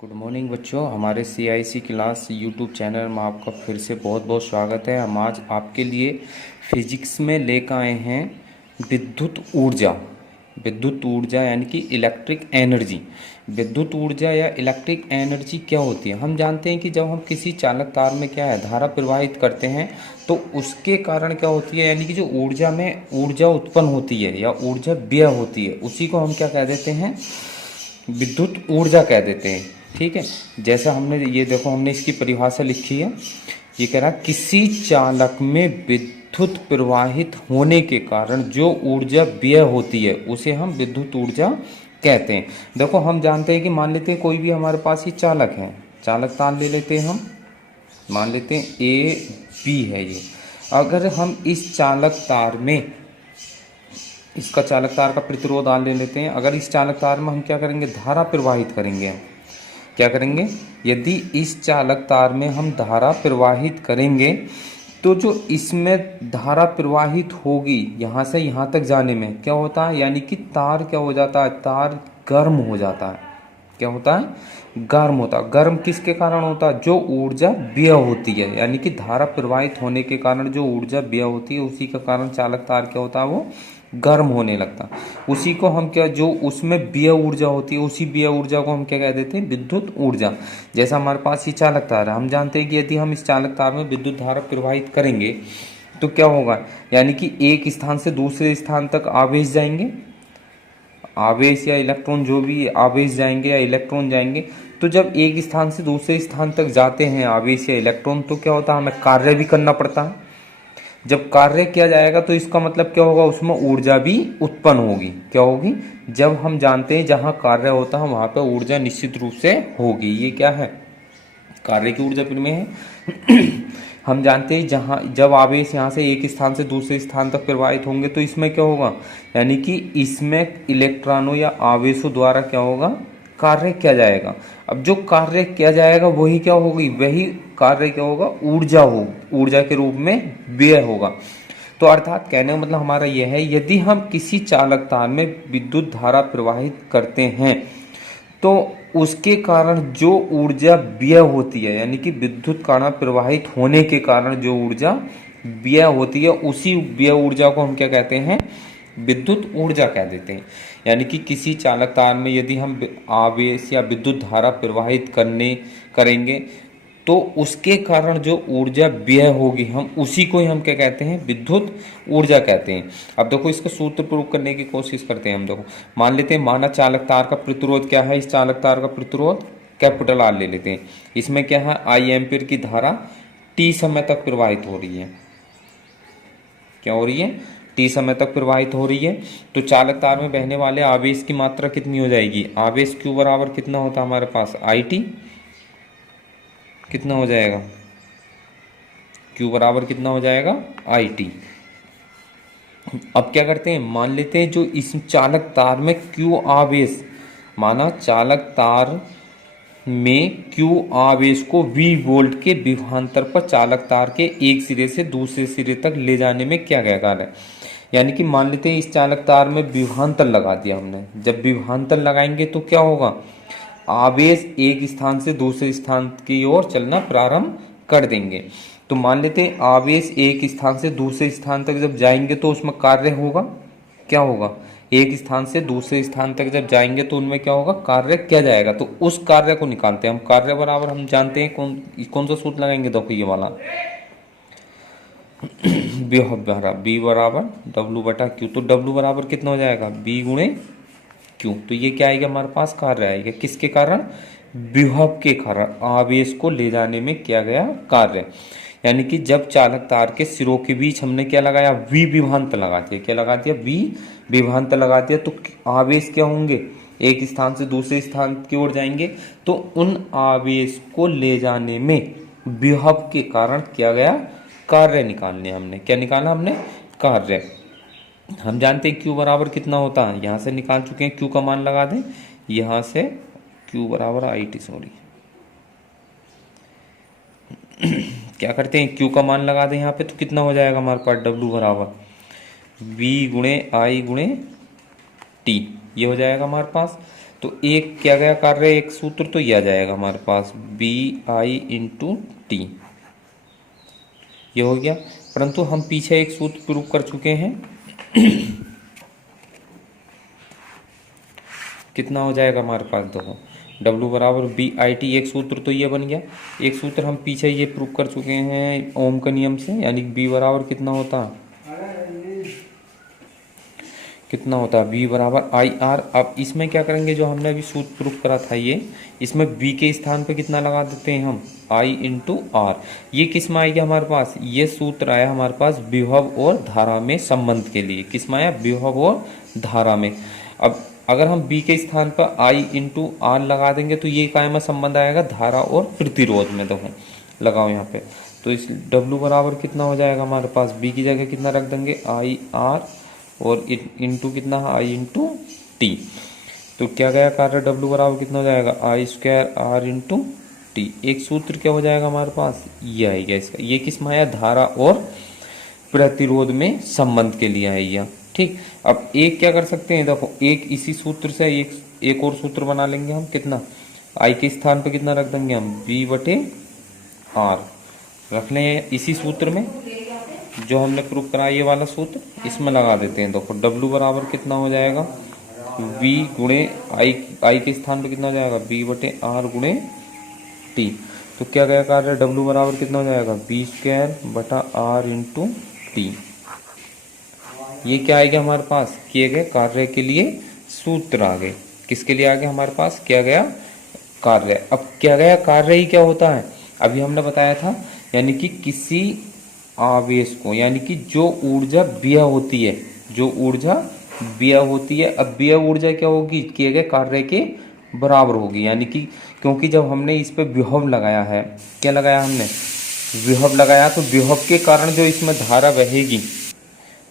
Good morning बच्चों, हमारे CIC class YouTube channel में आपका फिर से बहुत बहुत स्वागत है। हम आज आपके लिए फिजिक्स में लेकर आए हैं विद्युत ऊर्जा। विद्युत ऊर्जा यानी कि इलेक्ट्रिक एनर्जी। विद्युत ऊर्जा या इलेक्ट्रिक एनर्जी क्या होती है? हम जानते हैं कि जब हम किसी चालक तार में क्या है धारा प्रवाहित करते हैं तो उसके कारण क्या होती है, यानी कि जो ऊर्जा में ऊर्जा उत्पन्न होती है या ऊर्जा व्यय होती है उसी को हम क्या कह देते हैं, विद्युत ऊर्जा कह देते हैं। ठीक है, जैसा हमने ये देखो हमने इसकी परिभाषा लिखी है। ये कह रहा किसी चालक में विद्युत प्रवाहित होने के कारण जो ऊर्जा व्यय होती है उसे हम विद्युत ऊर्जा कहते हैं। देखो हम जानते हैं कि मान लेते हैं कोई भी हमारे पास ये चालक है, चालक तार ले लेते हैं हम, मान लेते हैं AB है ये। अगर हम इस चालक तार में इसका चालक तार का प्रतिरोध ले लेते हैं। अगर इस चालक तार में हम क्या करेंगे, धारा प्रवाहित करेंगे। हम क्या करेंगे, यदि इस चालक तार में हम धारा प्रवाहित करेंगे तो जो इसमें धारा प्रवाहित होगी यहाँ से यहाँ तक जाने में क्या होता है, यानी कि तार क्या हो जाता है, तार गर्म हो जाता है। क्या होता है, गर्म होता है। गर्म किसके कारण होता है, जो ऊर्जा व्यय होती है, यानी कि धारा प्रवाहित होने के कारण जो ऊर्जा व्यय होती है उसी का कारण चालक तार क्या होता है, वो गर्म होने लगता। उसी को हम क्या, जो उसमें व्यय ऊर्जा होती है उसी व्यय ऊर्जा को हम क्या कह देते हैं, विद्युत ऊर्जा। जैसा हमारे पास ये चालक तार है, हम जानते हैं कि यदि हम इस चालक तार में विद्युत धारा प्रवाहित करेंगे तो क्या होगा, यानी कि एक स्थान से दूसरे स्थान तक आवेश जाएंगे, आवेश या इलेक्ट्रॉन, जो भी आवेश जाएंगे या इलेक्ट्रॉन जाएंगे। तो जब एक स्थान से दूसरे स्थान तक जाते हैं आवेश या इलेक्ट्रॉन तो क्या होता है, हमें कार्य भी करना पड़ता है। जब कार्य किया जाएगा तो इसका मतलब क्या होगा, उसमें ऊर्जा भी उत्पन्न होगी। क्या होगी, जब हम जानते हैं जहां कार्य होता है वहां पे ऊर्जा निश्चित रूप से होगी। ये क्या है, कार्य की ऊर्जा फिर में है। हम जानते हैं जहां जब आवेश यहाँ से एक स्थान से दूसरे स्थान तक प्रवाहित होंगे तो इसमें क्या होगा, यानी कि इसमें इलेक्ट्रॉनों या आवेशों द्वारा क्या होगा, कार्य किया जाएगा। अब जो कार्य किया जाएगा वही क्या होगी, वही कार्य क्या होगा, ऊर्जा हो, ऊर्जा के रूप में व्यय होगा। तो अर्थात कहने का मतलब हमारा यह है, यदि हम किसी चालक तार में विद्युत धारा प्रवाहित करते हैं तो उसके कारण जो ऊर्जा व्यय होती है, यानी कि विद्युत धारा प्रवाहित होने के कारण जो ऊर्जा व्यय होती है उसी व्यय ऊर्जा को हम क्या कहते हैं, विद्युत ऊर्जा कह देते हैं। यानी कि किसी चालक तार में यदि हम आवेश या विद्युत धारा प्रवाहित करेंगे तो उसके कारण जो ऊर्जा व्यय होगी हम उसी को ही हम क्या कहते हैं, विद्युत ऊर्जा कहते हैं। अब देखो इसका सूत्र प्रयोग करने की कोशिश करते हैं हम। देखो मान लेते हैं माना चालक तार का प्रतिरोध क्या है, इस चालक तार का प्रतिरोध कैपिटल R ले लेते हैं। इसमें क्या है, I एम्पीयर की धारा T समय तक प्रवाहित हो रही है। क्या हो रही है, T समय तक प्रवाहित हो रही है। तो चालक तार में बहने वाले आवेश की मात्रा कितनी हो जाएगी, आवेश Q बराबर कितना होता है हमारे पास, IT कितना हो जाएगा, Q बराबर कितना हो जाएगा, IT। अब क्या करते हैं, मान लेते हैं जो इस चालक तार में Q आवेश, माना चालक तार में Q आवेश को V वोल्ट के विभवांतर पर चालक तार के एक सिरे से दूसरे सिरे तक ले जाने में क्या क्या कार्य है। यानी कि मान लेते हैं इस चालक तार में विभवांतर लगा दिया हमने। जब विभवांतर लगाएंगे तो क्या होगा, आवेश एक स्थान से दूसरे स्थान की ओर चलना प्रारंभ कर देंगे। तो मान लेते हैं आवेश एक स्थान से दूसरे स्थान तक जब जाएंगे तो उसमें कार्य होगा। क्या होगा, एक स्थान से दूसरे स्थान तक जब जाएंगे तो उनमें क्या होगा, कार्य किया जाएगा। तो उस कार्य को निकालते हैं हम। कार्य बराबर हम जानते हैं कौन सा सूत्र लगाएंगे, देखो ये वाला बी बराबर डब्ल्यू बटा क्यू। तो डब्ल्यू बराबर कितना हो जाएगा, बी गुणे क्यू। तो ये क्या आएगा, हमारे पास कार्य आएगा किसके कारण, विभव के कारण, आवेश को ले जाने में किया गया कार्य। यानी कि जब चालक तार के सिरों के बीच हमने क्या लगाया, वी विभवांतर लगा दिया। क्या लगा दिया, वी विभवांतर लगा दिया। तो आवेश क्या होंगे, एक स्थान से दूसरे स्थान की ओर जाएंगे। तो उन आवेश को ले जाने में विभव के कारण किया गया कार्य निकालने हमने। क्या निकाला हमने, कार्य। हम जानते हैं Q बराबर कितना होता है, यहाँ से निकाल चुके हैं, Q का मान लगा दें यहाँ से, Q बराबर IT, सॉरी क्या करते हैं, Q का मान लगा दें यहाँ पे तो कितना हो जाएगा हमारे पास, W बराबर V गुणे I गुणे T। ये हो जाएगा हमारे पास। तो एक क्या गया कार्य, एक सूत्र तो ये आ जाएगा हमारे पास BI/T, ये हो गया। परंतु हम पीछे एक सूत्र प्रूव कर चुके हैं। कितना हो जाएगा हमारे पास, देखो W बराबर BI/T, एक सूत्र तो ये बन गया। एक सूत्र हम पीछे ये प्रूव कर चुके हैं ओम के नियम से, यानी B बराबर कितना होता है, कितना होता है B बराबर IR। अब इसमें क्या करेंगे, जो हमने अभी सूत्र प्रूफ करा था ये, इसमें B के स्थान पे कितना लगा देते हैं हम, I/R। ये किस में आएगा हमारे पास, ये सूत्र आया हमारे पास विभव और धारा में संबंध के लिए। किस में आया, विभव और धारा में। अब अगर हम B के स्थान पर I/R लगा देंगे तो ये काय में संबंध आएगा, धारा और प्रतिरोध में। देखो लगाओ यहाँ पे, तो इस W बराबर कितना हो जाएगा हमारे पास, B की जगह कितना रख देंगे IR, और इंटू कितना है I/T। तो क्या गया कार्य, W बराबर कितना हो जाएगा I² R/T। एक सूत्र क्या हो जाएगा हमारे पास, ये आएगा इसका। ये किस में आया, धारा और प्रतिरोध में संबंध के लिए आएगा। ठीक, अब एक क्या कर सकते हैं, देखो एक इसी सूत्र से एक और सूत्र बना लेंगे हम। कितना, I के स्थान पे कितना रख देंगे हम, B/R रख लें इसी सूत्र में, जो हमने प्रूफ करा ये वाला सूत्र, इसमें लगा देते हैं। देखो W बराबर कितना हो जाएगा, V गुणे I के स्थान पे कितना हो जाएगा, B/R गुणे T। तो क्या गया कार्य, W बराबर कितना हो जाएगा, B²/R/T। ये क्या आएगा हमारे पास, किए गए कार्य के लिए सूत्र आ गए। किसके लिए आ गया हमारे पास, क्या गया कार्य। अब क्या गया कार्य ही क्या होता है, अभी हमने बताया था, यानी कि किसी आवेश को, यानी कि जो ऊर्जा व्यय होती है, जो ऊर्जा व्यय होती है। अब व्यय ऊर्जा क्या होगी, किए गए कार्य के बराबर होगी। यानी कि क्योंकि जब हमने इस पे विभव लगाया है, क्या लगाया हमने, विभव लगाया, तो विभव के कारण जो इसमें धारा बहेगी,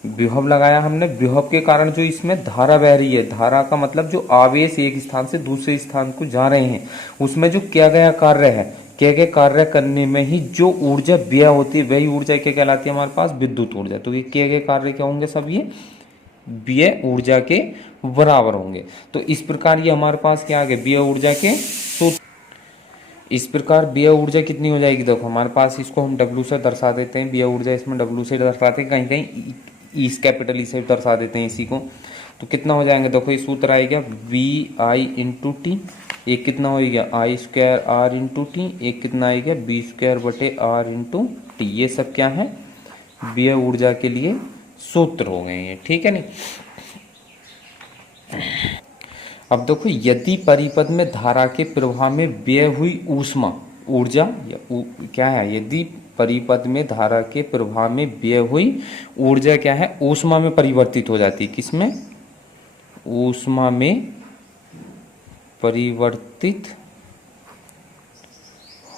विभव लगाया हमने, विभव के कारण जो इसमें धारा बह रही है, धारा का मतलब जो आवेश एक स्थान से दूसरे स्थान को जा रहे हैं, उसमें जो किया गया कार्य है, किए गए कार्य करने में ही जो ऊर्जा व्यय होती है, वही ऊर्जा क्या कहलाती है हमारे पास, विद्युत ऊर्जा। तो ये किए गए कार्य क्या होंगे, सब ये व्यय ऊर्जा के बराबर होंगे। तो इस प्रकार ये हमारे पास क्या आ गए, व्यय ऊर्जा के सूत्र। इस प्रकार व्यय ऊर्जा कितनी हो जाएगी, देखो हमारे पास, इसको हम W से दर्शा देते हैं, व्यय ऊर्जा इसमें W से दर्शाते हैं, कहीं कहीं कैपिटल ई से दर्शा देते हैं इसी को। तो कितना हो जाएंगे, देखो ये सूत्र आएगा VI/T, एक कितना होगा I² R/T, एक कितना आएगा B²/R/T। ये सब क्या है, व्यय ऊर्जा के लिए सूत्र हो गए हैं। ठीक है नहीं। अब देखो, यदि परिपथ में धारा के प्रवाह में व्यय हुई ऊष्मा ऊर्जा क्या है, यदि परिपथ में धारा के प्रवाह में व्यय हुई ऊर्जा क्या है, ऊष्मा में परिवर्तित हो जाती है। किसमें, ऊष्मा में परिवर्तित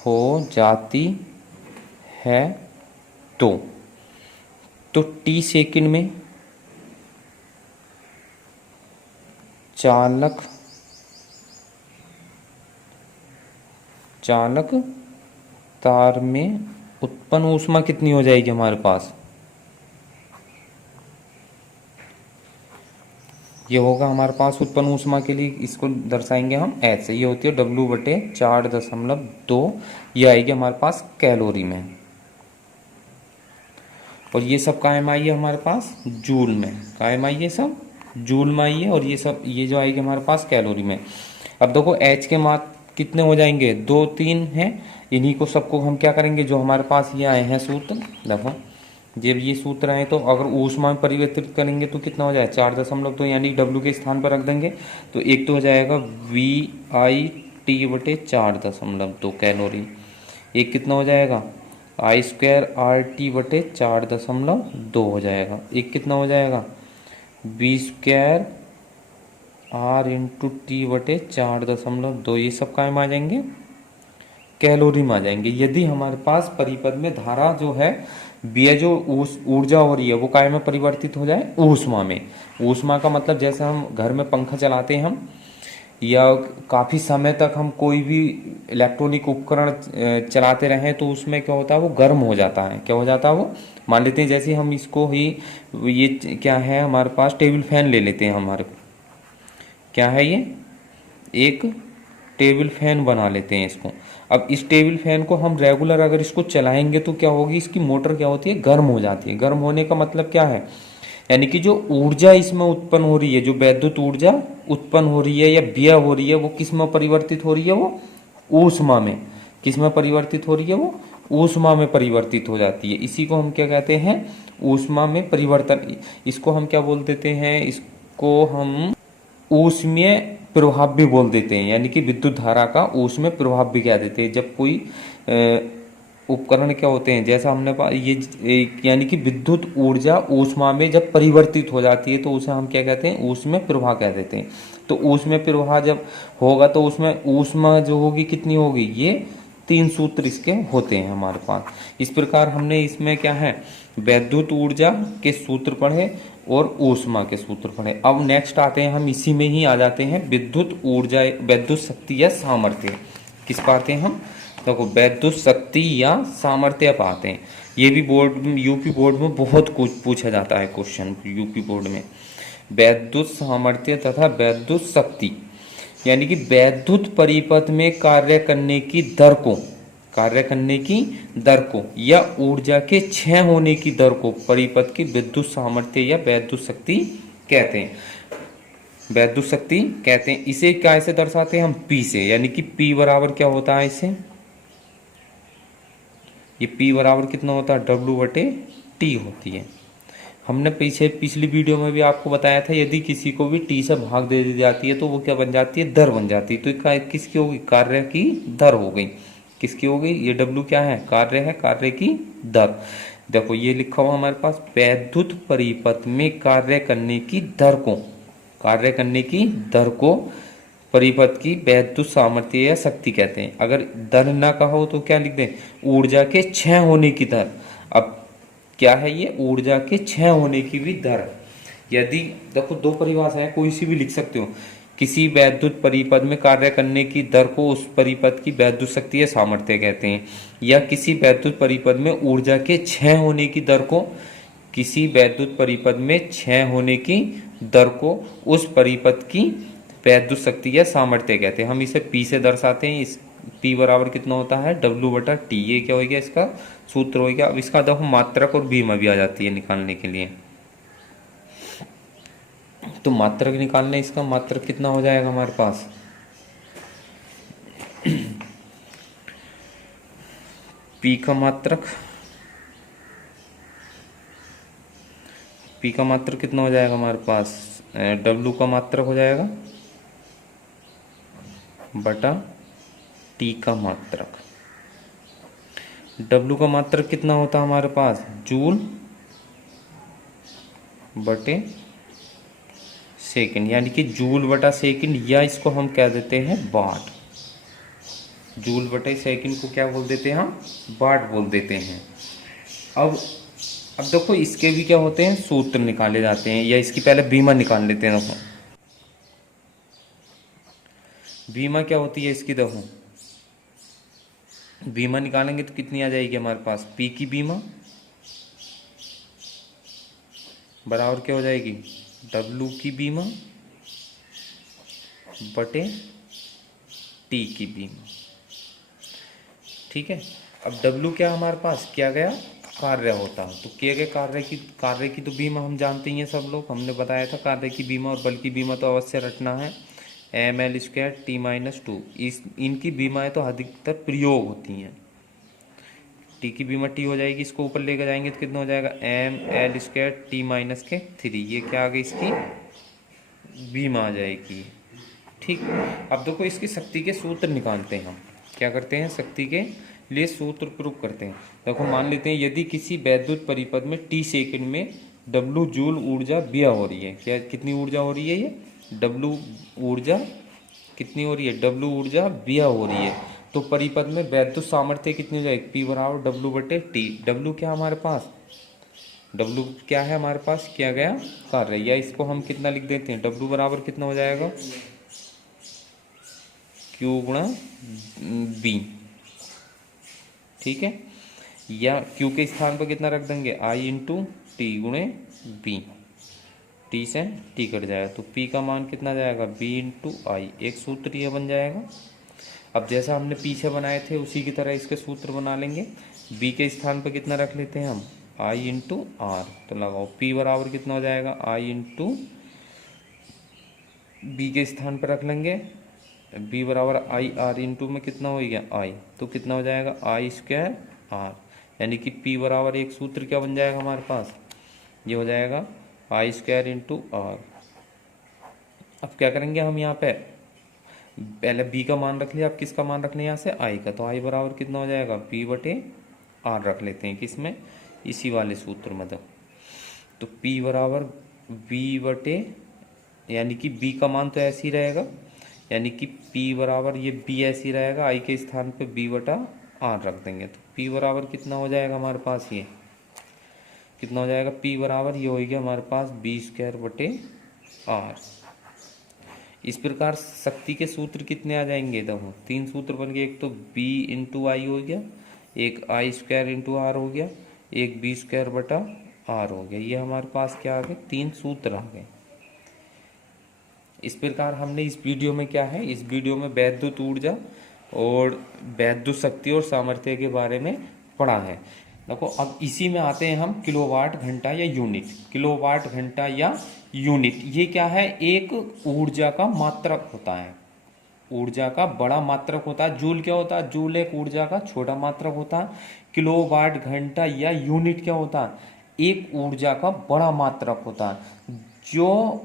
हो जाती है, तो T सेकंड में चालक तार में उत्पन्न ऊष्मा कितनी हो जाएगी हमारे पास, ये होगा हमारे पास उत्पन्न ऊष्मा के लिए, इसको दर्शाएंगे हम ऐसे, ये होती है W/4.2, ये आएगी हमारे पास कैलोरी में। और ये सब कायम आई है हमारे पास जूल में, कायम आई है सब जूल में आई है, और ये सब ये जो आएगी हमारे पास कैलोरी में। अब देखो H के मात्र कितने हो जाएंगे, 2 3 हैं, इन्हीं को सबको हम क्या करेंगे, जो हमारे पास ये आए हैं सूत्र, देखो जब ये सूत्र आए तो अगर ऊष्मा में परिवर्तित करेंगे तो कितना हो जाए 4.2, यानी W के स्थान पर रख देंगे तो एक तो हो जाएगा VI/T/4.2 कैलोरी, एक कितना हो जाएगा I²RT/4.2 हो जाएगा, एक कितना हो जाएगा B²R/T/4.2, ये सब काय में आ जाएंगे, कैलोरी में आ जाएंगे। यदि हमारे पास परिपथ में धारा जो है, व्यय जो ऊर्जा हो रही है, वो काय में परिवर्तित हो जाए, ऊष्मा में। ऊष्मा का मतलब जैसे हम घर में पंखा चलाते हैं हम, या काफ़ी समय तक हम कोई भी इलेक्ट्रॉनिक उपकरण चलाते रहें तो उसमें क्या होता है, वो गर्म हो जाता है। क्या हो जाता है वो, मान लेते हैं जैसे हम इसको ही, ये क्या है हमारे पास टेबल फैन ले लेते हैं हमारे, क्या है ये, एक टेबल फैन बना लेते हैं इसको। अब इस टेबल फैन को हम रेगुलर अगर इसको चलाएंगे तो क्या होगी, इसकी मोटर क्या होती है, गर्म हो जाती है। गर्म होने का मतलब क्या है, यानी कि जो ऊर्जा इसमें उत्पन्न हो रही है, जो वैद्युत ऊर्जा उत्पन्न हो रही है या व्यय हो रही है, वो किस में परिवर्तित हो रही है, वो ऊष्मा में। किस में परिवर्तित हो रही है, वो ऊष्मा में परिवर्तित हो जाती है। इसी को हम क्या कहते हैं, ऊष्मा में परिवर्तन। इसको हम क्या बोल देते हैं, इसको हम ऊष्मीय प्रभाव भी बोल देते हैं, यानी कि विद्युत धारा का ऊष्मीय प्रभाव भी कह देते हैं। जब कोई उपकरण क्या होते हैं, जैसा हमने यानी कि विद्युत ऊर्जा ऊष्मा में जब परिवर्तित हो जाती है तो उसे हम क्या कहते हैं, ऊष्मीय प्रवाह कह देते हैं। तो ऊष्मीय प्रवाह जब होगा तो उसमें ऊष्मा जो होगी कितनी होगी, ये 3 सूत्र इसके होते हैं हमारे पास। इस प्रकार हमने इसमें क्या है, वैद्युत ऊर्जा के सूत्र पढ़े और ऊष्मा के सूत्र पढ़े। अब नेक्स्ट आते हैं हम, इसी में ही आ जाते हैं विद्युत ऊर्जा, विद्युत शक्ति या सामर्थ्य। किस पाते हैं हम, देखो वैद्युत शक्ति या सामर्थ्य पाते हैं। ये भी बोर्ड, यूपी बोर्ड में बहुत कुछ पूछा जाता है क्वेश्चन, यूपी बोर्ड में वैद्युत सामर्थ्य तथा वैद्युत शक्ति, यानी कि वैद्युत परिपथ में कार्य करने की दर को, कार्य करने की दर को या ऊर्जा के क्षय होने की दर को परिपथ की विद्युत सामर्थ्य या वैद्युत शक्ति कहते हैं। वैद्युत शक्ति कहते हैं। इसे कैसे दर्शाते हैं हम, P से, यानी कि P बराबर क्या होता है इसे, ये P बराबर कितना होता है, W/T होती है। हमने पिछली वीडियो में भी आपको बताया था, यदि किसी को भी T से भाग दे दी जाती है तो वो क्या बन जाती है, दर बन जाती है। तो किसकी होगी, कार्य की दर हो गई। किसकी हो गई, ये W क्या है, कार्य है, कार्य की दर। देखो ये लिखा हुआ हमारे पास, वैद्युत परिपथ में कार्य करने की दर को, कार्य करने की दर को परिपथ की वैद्युत सामर्थ्य या शक्ति कहते हैं। अगर दर ना कहो तो क्या लिख दें, ऊर्जा के क्षय होने की दर। अब क्या है ये, ऊर्जा के क्षय होने की भी दर। यदि देखो दो परिभाषा है, कोई सी भी लिख सकते हो। किसी वैद्युत परिपथ में कार्य करने की दर को उस परिपथ की वैद्युत शक्ति या सामर्थ्य कहते हैं, या किसी वैद्युत परिपथ में ऊर्जा के क्षय होने की दर को, किसी वैद्युत परिपथ में क्षय होने की दर को उस परिपथ की वैद्युत शक्ति या सामर्थ्य कहते हैं। हम इसे P से दर्शाते हैं। इस P बराबर कितना होता है, W/T। ये क्या हो गया, इसका सूत्र हो गया। अब इसका देखो मात्रक और बीमा भी आ जाती है निकालने के लिए। तो मात्रक निकालने, इसका मात्रक कितना हो जाएगा हमारे पास, P का मात्रक, P का मात्रक कितना हो जाएगा हमारे पास, W का मात्रक हो जाएगा बटा T का मात्रक। W का मात्रक कितना होता है हमारे पास, जूल बटे सेकंड, यानी कि जूल बटा सेकंड, या इसको हम क्या देते हैं, वाट। जूल बटे सेकंड को क्या बोल देते हैं हम, वाट बोल देते हैं। अब देखो इसके भी क्या होते हैं, सूत्र निकाले जाते हैं, या इसकी पहले बीमा निकाल लेते हैं। देखो बीमा क्या होती है इसकी, देखो बीमा निकालेंगे तो कितनी आ जाएगी हमारे पास, P की बीमा बराबर क्या हो जाएगी, W की बीमा बटे T की बीमा। ठीक है। अब W क्या हमारे पास, किया गया कार्य होता है, तो किए गए कार्य की तो बीमा हम जानते ही हैं सब लोग, हमने बताया था कार्य की बीमा और बल की बीमा तो अवश्य रटना है, ml² T-2। इनकी बीमाएं तो अधिकतर प्रयोग होती हैं। T की बीमा T हो जाएगी, इसको ऊपर लेकर जाएंगे तो कितना हो जाएगा, ml² T-3। ये क्या आ गई, इसकी बीमा आ जाएगी। ठीक। अब देखो इसकी शक्ति के सूत्र निकालते हैं हम, क्या करते हैं, शक्ति के लिए सूत्र प्रयोग करते हैं। देखो मान लेते हैं यदि किसी वैद्युत परिपथ में T सेकंड में W जूल ऊर्जा व्यय हो रही है, क्या कितनी ऊर्जा हो रही है, ये W ऊर्जा कितनी हो रही है, W ऊर्जा व्यय हो रही है, तो परिपथ में वैद्युत सामर्थ्य कितनी हो जाएगी, P बराबर W/T। W क्या हमारे पास, W क्या है हमारे पास, किया गया कार्य, या इसको हम कितना लिख देते हैं, W बराबर कितना हो जाएगा, Q गुणा B। ठीक है, या Q के स्थान पर कितना रख देंगे, I × T × B। टी से टी कट जाएगा, तो पी का मान कितना जाएगा, बी इंटू आई, एक सूत्र ये बन जाएगा। अब जैसा हमने पीछे बनाए थे उसी की तरह इसके सूत्र बना लेंगे। बी के स्थान पर कितना रख लेते हैं हम, आई इंटू आर, तो लगाओ पी बराबर कितना हो जाएगा, आई इंटू बी के स्थान पर रख लेंगे, बी बराबर आई आर इंटू में कितना हो गया आई, तो कितना हो जाएगा आई स्क्वायर आर, यानी कि पी बराबर एक सूत्र क्या बन जाएगा हमारे पास, ये हो जाएगा आई स्क्वायर इंटू आर। अब क्या करेंगे हम यहाँ पे, पहले बी का मान रख लिया, अब किसका मान रख लिया यहाँ से, आई का, तो आई बराबर कितना हो जाएगा, बी बटे आर रख लेते हैं किसमें, इसी वाले सूत्र में। तो पी बराबर बी बटे, यानी कि बी का मान तो ऐसे ही रहेगा, यानी कि पी बराबर ये बी ऐसे ही रहेगा, आई के स्थान पे बी बटा आर रख देंगे, तो पी बराबर कितना हो जाएगा हमारे पास, ये कितना हो जाएगा, पी बराबर ये हो गया हमारे पास बी स्क्वायर बटे आर। इस प्रकार शक्ति के सूत्र कितने आ जाएंगे, देखो तीन सूत्र बन गए, एक तो बी इंटू आई हो गया, एक आई स्क्वायर इंटू आर हो गया, एक बी स्क्वायर बटा आर हो गया, ये हमारे पास क्या आ गए, तीन सूत्र आ गए। इस प्रकार हमने इस वीडियो में क्या है, इस वीडियो में वैद्युत ऊर्जा और वैद्युत शक्ति और सामर्थ्य के बारे में पढ़ा है। देखो अब इसी में आते हैं हम किलोवाट घंटा या यूनिट। किलोवाट घंटा या यूनिट ये क्या है, एक ऊर्जा का मात्रक होता है, ऊर्जा का बड़ा मात्रक होता है। जूल क्या होता है, जूल एक ऊर्जा का छोटा मात्रक होता है। किलोवाट घंटा या यूनिट क्या होता है, एक ऊर्जा का बड़ा मात्रक होता है, जो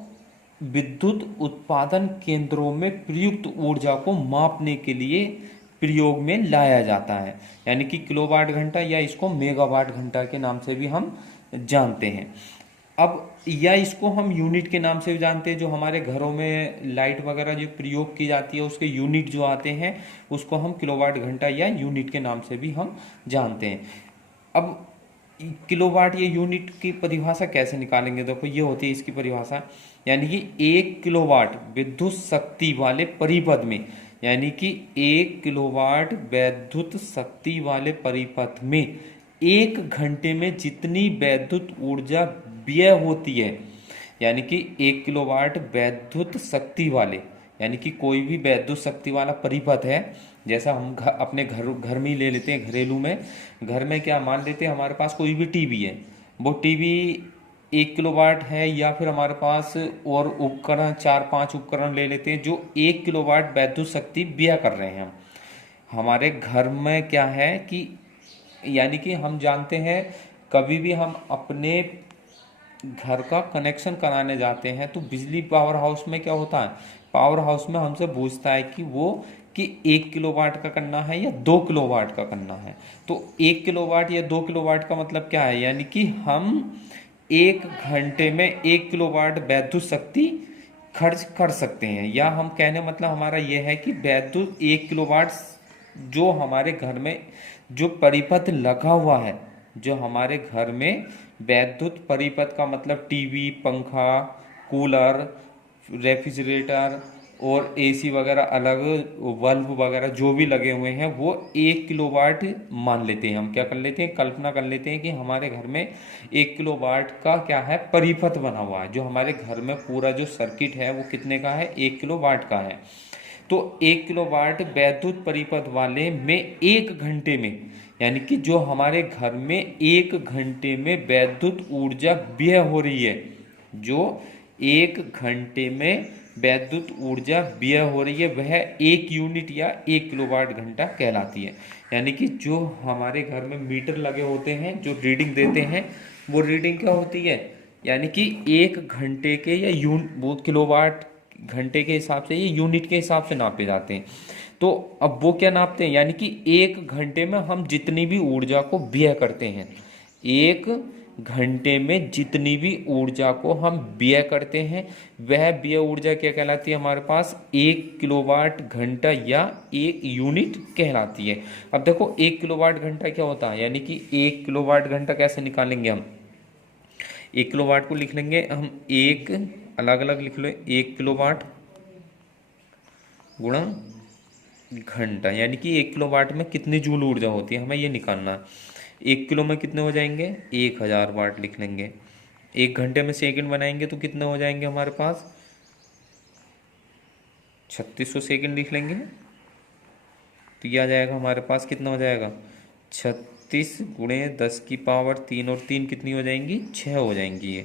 विद्युत उत्पादन केंद्रों में प्रयुक्त ऊर्जा को मापने के लिए प्रयोग में लाया जाता है। यानी कि किलोवाट घंटा या इसको मेगावाट घंटा के नाम से भी हम जानते हैं। अब या इसको हम यूनिट के नाम से भी जानते हैं, जो हमारे घरों में लाइट वगैरह जो प्रयोग की जाती है उसके यूनिट जो आते हैं उसको हम किलोवाट घंटा या यूनिट के नाम से भी हम जानते हैं। अब किलोवाट या यूनिट की परिभाषा कैसे निकालेंगे, देखो ये होती है इसकी परिभाषा, यानी कि एक किलोवाट विद्युत शक्ति वाले परिपथ में, यानी कि एक किलोवाट विद्युत शक्ति वाले परिपथ में एक घंटे में जितनी विद्युत ऊर्जा व्यय होती है, यानी कि एक किलोवाट विद्युत शक्ति वाले, यानी कि कोई भी विद्युत शक्ति वाला परिपथ है, जैसा हम अपने घर में ही ले लेते हैं, घरेलू में घर में क्या मान लेते हैं, हमारे पास कोई भी टीवी है, वो टीवी 1 किलोवाट है, या फिर हमारे पास और उपकरण 4-5 उपकरण ले लेते हैं जो 1 किलोवाट विद्युत शक्ति व्यय कर रहे हैं। हमारे घर में क्या है कि यानी कि हम जानते हैं कभी भी हम अपने घर का कनेक्शन कराने जाते हैं तो बिजली पावर हाउस में क्या होता है, पावर हाउस में हमसे पूछता है कि वो कि 1 किलोवाट का करना है या 2 किलोवाट का करना है। तो 1 किलोवाट या 2 किलोवाट का मतलब क्या है, यानी कि हम एक घंटे में 1 किलोवाट विद्युत शक्ति खर्च कर सकते हैं, या हम कहने मतलब हमारा यह है कि विद्युत 1 किलोवाट जो हमारे घर में जो परिपथ लगा हुआ है, जो हमारे घर में वैद्युत परिपथ का मतलब टीवी, पंखा, कूलर, रेफ्रिजरेटर और एसी वगैरह, अलग बल्ब वगैरह जो भी लगे हुए हैं, वो 1 किलोवाट मान लेते हैं। हम क्या कर लेते हैं, कल्पना कर लेते हैं कि हमारे घर में 1 किलोवाट का क्या है, परिपथ बना हुआ है, जो हमारे घर में पूरा जो सर्किट है वो कितने का है, 1 किलोवाट का है। तो 1 किलोवाट वैद्युत परिपथ वाले में एक घंटे में, यानी कि जो हमारे घर में एक घंटे में वैद्युत ऊर्जा व्यय हो रही है, जो एक घंटे में वैद्युत ऊर्जा व्यय हो रही है, वह 1 यूनिट या 1 किलोवाट घंटा कहलाती है। यानी कि जो हमारे घर में मीटर लगे होते हैं जो रीडिंग देते हैं, वो रीडिंग क्या होती है, यानी कि 1 घंटे के या वो किलोवाट घंटे के हिसाब से, ये यूनिट के हिसाब से नापे जाते हैं। तो अब वो क्या नापते हैं, यानी कि 1 घंटे में हम जितनी भी ऊर्जा को व्यय करते हैं, 1 घंटे में जितनी भी ऊर्जा को हम व्यय करते हैं, वह व्यय ऊर्जा क्या कहलाती है हमारे पास, 1 किलोवाट घंटा या 1 यूनिट कहलाती है। अब देखो 1 किलोवाट घंटा क्या होता है, यानी कि 1 किलोवाट घंटा कैसे निकालेंगे हम, 1 किलोवाट को लिख लेंगे हम, एक अलग अलग लिख लो, 1 किलोवाट गुणा घंटा, यानी कि 1 किलोवाट में कितनी जूल ऊर्जा होती है हमें ये निकालना। 1 किलो में कितने हो जाएंगे, 1000 वाट लिख लेंगे। 1 घंटे में सेकंड बनाएंगे तो कितने हो जाएंगे हमारे पास, 3600 सेकंड लिख लेंगे तो ये आ जाएगा हमारे पास, कितना हो जाएगा 36 गुणे 10⁻³ और 3 कितनी हो जाएंगी, 6 हो जाएंगी।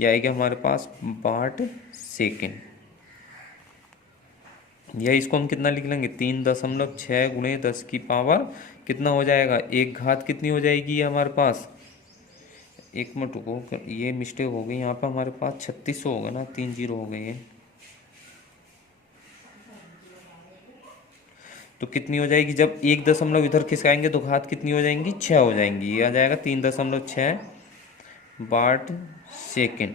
ये आएगा हमारे पास वाट सेकंड। या इसको हम कितना लिख लेंगे, 3.6 गुणे 10⁻, कितना हो जाएगा, 1 घात कितनी हो जाएगी ये हमारे पास, एक मिनट रुको, ये मिस्टेक हो गई यहाँ पर, हमारे पास 3600 होगा ना, 3 जीरो हो गए ये, तो कितनी हो जाएगी, जब 1 दशमलव इधर खिसकाएंगे तो घात कितनी हो जाएंगी, 6 हो जाएंगी। ये आ जाएगा 3.6 वाट सेकंड।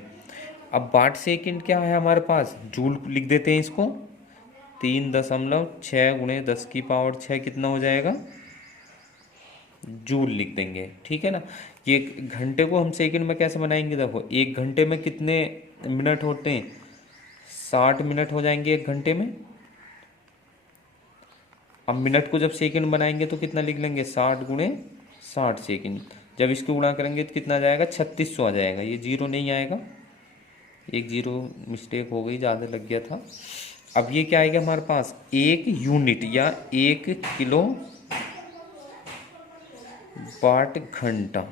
अब वाट सेकंड क्या है हमारे पास, जूल लिख देते हैं इसको, 3.6 गुणे 10⁻6 कितना हो जाएगा, जूल लिख देंगे, ठीक है ना। ये घंटे को हम सेकंड में कैसे बनाएंगे, देखो 1 घंटे में कितने मिनट होते हैं, 60 मिनट हो जाएंगे 1 घंटे में। अब मिनट को जब सेकंड बनाएंगे तो कितना लिख लेंगे, 60 गुणे 60 सेकंड। जब इसको गुणा करेंगे तो कितना आ जाएगा, 3600 आ जाएगा। ये जीरो नहीं आएगा, एक जीरो मिस्टेक हो गई, ज़्यादा लग गया था। अब ये क्या आएगा हमारे पास, 1 यूनिट या 1 किलो वाट घंटा,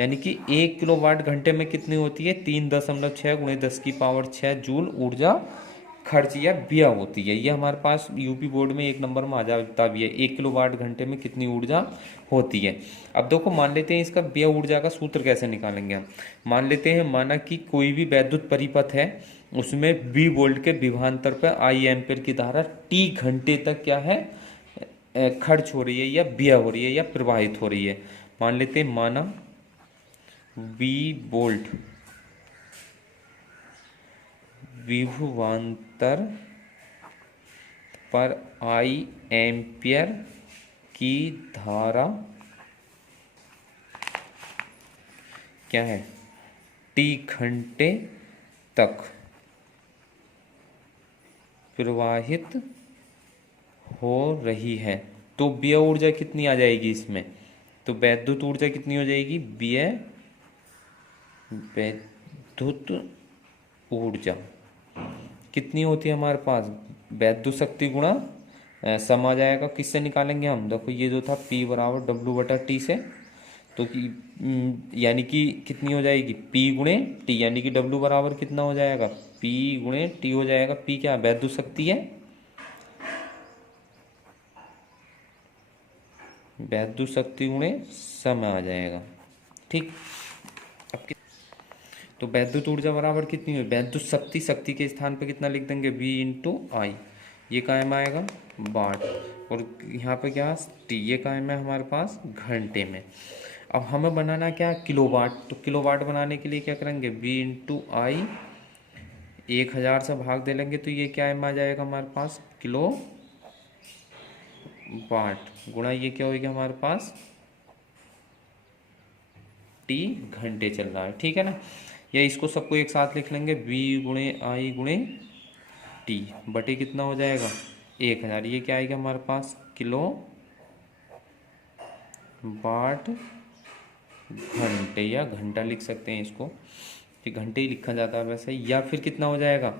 यानी कि 1 किलो वाट घंटे में कितनी होती है, 3.6 गुणे 10⁻6 जूल ऊर्जा खर्च या व्यय होती है। ये हमारे पास यूपी बोर्ड में 1 नंबर में आ जाता भी है, 1 किलो वाट घंटे में कितनी ऊर्जा होती है। अब देखो मान लेते हैं इसका व्यय ऊर्जा का सूत्र कैसे निकालेंगे हम। मान लेते हैं, माना कि कोई भी वैद्युत परिपथ है, उसमें V वोल्ट के विभवांतर पर I एम्पीयर की धारा T घंटे तक क्या है, खर्च हो रही है या व्यय हो रही है या प्रवाहित हो रही है। मान लेते हैं, माना V वोल्ट विभवांतर पर I एम्पियर की धारा क्या है, T घंटे तक प्रवाहित हो रही है, तो व्यय ऊर्जा कितनी आ जाएगी इसमें, तो वैद्युत ऊर्जा कितनी हो जाएगी, वैद्युत ऊर्जा कितनी होती है हमारे पास, वैद्युत शक्ति गुणा सम आ जाएगा, किससे निकालेंगे हम, देखो ये जो था P बराबर W/T से, तो यानी कि कितनी हो जाएगी, P गुणे T, यानी कि W बराबर कितना हो जाएगा, P गुणे T हो जाएगा। P क्या वैद्युत शक्ति है, वैद्युत शक्ति गुणे समय आ जाएगा, ठीक। अब तो वैद्युत ऊर्जा बराबर कितनी है, वैद्युत शक्ति, शक्ति के स्थान पे कितना लिख देंगे, V/I, ये कायम आएगा वाट, और यहाँ पे क्या T, ये कायम है हमारे पास घंटे में। अब हमें बनाना क्या, किलोवाट, तो किलोवाट बनाने के लिए क्या करेंगे, V/I 1000 से भाग दे लेंगे तो ये क्या आ जाएगा हमारे पास, किलो वाट, गुणा ये क्या होगा हमारे पास, T घंटे चल रहा है, ठीक है ना। या इसको सबको एक साथ लिख लेंगे, V/I गुणे T बटे कितना हो जाएगा 1000, ये क्या आएगा हमारे पास, किलो वाट घंटे, या घंटा लिख सकते हैं इसको, कि घंटे ही लिखा जाता है वैसे। या फिर कितना हो जाएगा,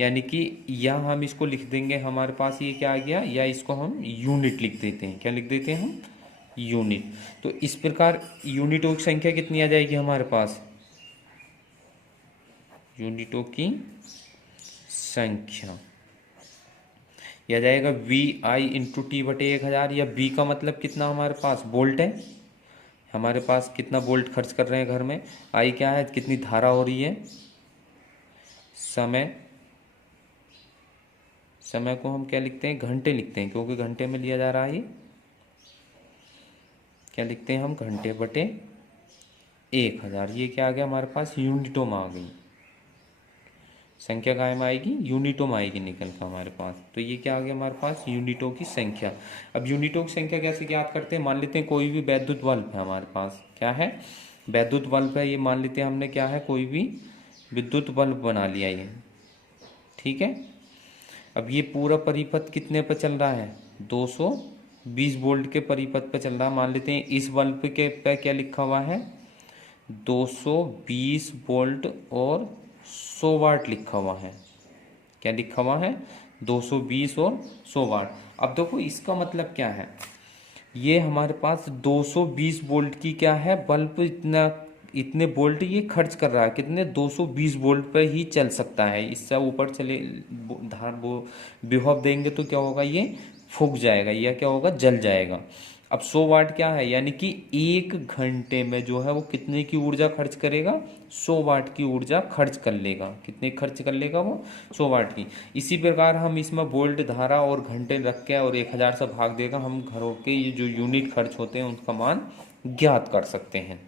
यानी कि या हम इसको लिख देंगे, हमारे पास ये क्या आ गया, या इसको हम यूनिट लिख देते हैं, क्या लिख देते हैं हम, यूनिट। तो इस प्रकार यूनिटों की संख्या कितनी आ जाएगी हमारे पास, यूनिटों की संख्या यह जाएगा VI इंटू T बटे 1000, या V का मतलब कितना हमारे पास वोल्ट है, हमारे पास कितना वोल्ट खर्च कर रहे हैं घर में, I क्या है, कितनी धारा हो रही है, समय, समय को हम क्या लिखते हैं, घंटे लिखते हैं, क्योंकि घंटे में लिया जा रहा है, ये क्या लिखते हैं हम, घंटे बटे 1000। ये क्या आ गया हमारे पास, यूनिटों में आ गई, संख्या कायम आएगी, यूनिटों में आएगी निकल कर हमारे पास। तो ये क्या आ गया हमारे पास, यूनिटों की संख्या। अब यूनिटों की संख्या कैसे ज्ञात करते हैं, मान लेते हैं कोई भी वैद्युत बल्ब है हमारे पास, क्या है, वैद्युत बल्ब है, ये मान लेते हैं हमने क्या है, कोई भी विद्युत बल्ब बना लिया ये, ठीक है। अब ये पूरा परिपथ कितने पर चल रहा है, 220 वोल्ट के परिपथ पर चल रहा है। मान लेते हैं इस बल्ब के पे क्या लिखा हुआ है, 220 वोल्ट और 100 वाट लिखा हुआ है। क्या लिखा हुआ है? 220 और 100 वाट। अब देखो इसका मतलब क्या है, ये हमारे पास 220 वोल्ट की क्या है बल्ब, इतने वोल्ट ये खर्च कर रहा है। कितने? 220 वोल्ट पे ही चल सकता है। इससे ऊपर चले धार वो विभव देंगे तो क्या होगा, ये फूक जाएगा या क्या होगा, जल जाएगा। अब 100 वाट क्या है, यानी कि 1 घंटे में जो है वो कितने की ऊर्जा खर्च करेगा, 100 वाट की ऊर्जा खर्च कर लेगा। कितने खर्च कर लेगा वो, 100 वाट की। इसी प्रकार हम इसमें वोल्ट धारा और घंटे रख के और 1000 से भाग देगा, हम घरों के ये जो यूनिट खर्च होते हैं उनका मान ज्ञात कर सकते हैं।